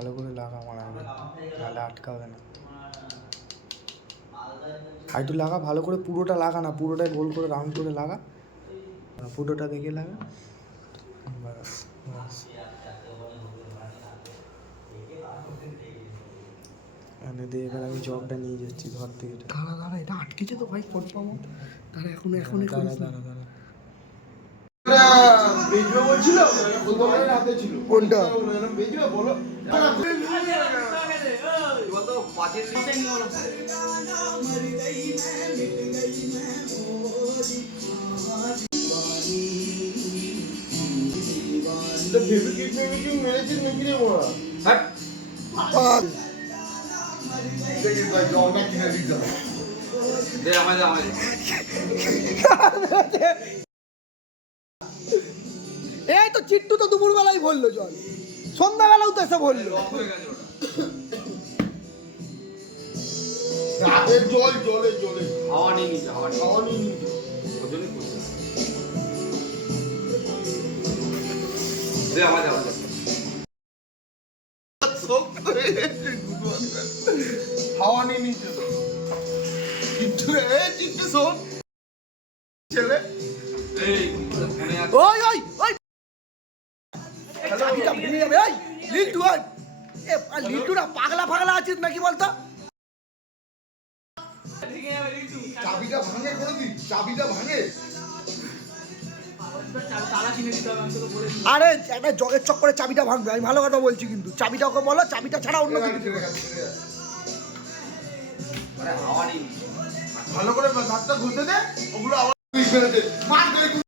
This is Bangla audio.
ভালো করে লাগা আমার আগে, নাহলে আটকাবে না। আর একটু লাগা ভালো করে, পুরোটা লাগা না, পুরোটাই গোল করে রাউন্ড করে লাগা, পুরোটা দেখে লাগা। বাস বাস, এনে দিয়ে এবার আমি জগটা নিয়ে যাচ্ছি ঘর থেকে। দাঁড়া দাঁড়া, এটা আটকেছে তো ভাই, ফোন পাবো। দাঁড়া এখন দাঁড়া দাঁড়া দাঁড়া, বেজবে বলছিল, প্রথমে রাতে ছিল। কোনটা? বেজবে বলো। ফেভিকিক মেরেছিস নাকি রে ওরা? হ্যাঁ দেখি ভাই, জলটা কিনে দিতে হবে। দে আমাদের এই তো চিট্টু তো দুপুরবেলাই বললো জল, সন্ধ্যাবেলাও তো এসে বললো। রাতের জল জলে জলে হাওয়া নিয়ে নিচ্ছে, হাওয়া খাওয়ানি নিয়ে ওজনই করছে। দে আমাদের হাওয়া নিয়ে নিচ্ছে তো চিট্টু, চিট্টু শোন ছেলে। এই ফোনে আছে। ওই ওই ওই চাবিটা ভেঙে যাবে। ওই লিল্টু, ওই লিল্টুরা পাগলা ফাগলা আছিস নাকি বলতো? চাবিটা ভাঙে কোনোদিন, চাবিটা ভাঙে। আরে একটা জগের চক্করে চাবিটা ভাঙবে, আমি ভালো কথা বলছি কিন্তু। চাবিটা ওকে বলো, চাবিটা ছাড়া অন্য কিছু দেবে। আরে হাওয়া নিয়ে নিচ্ছে। ভালো করে হাতটা ঘুরতে দে, ওগুলো আবার ফেলে দে, মার দে।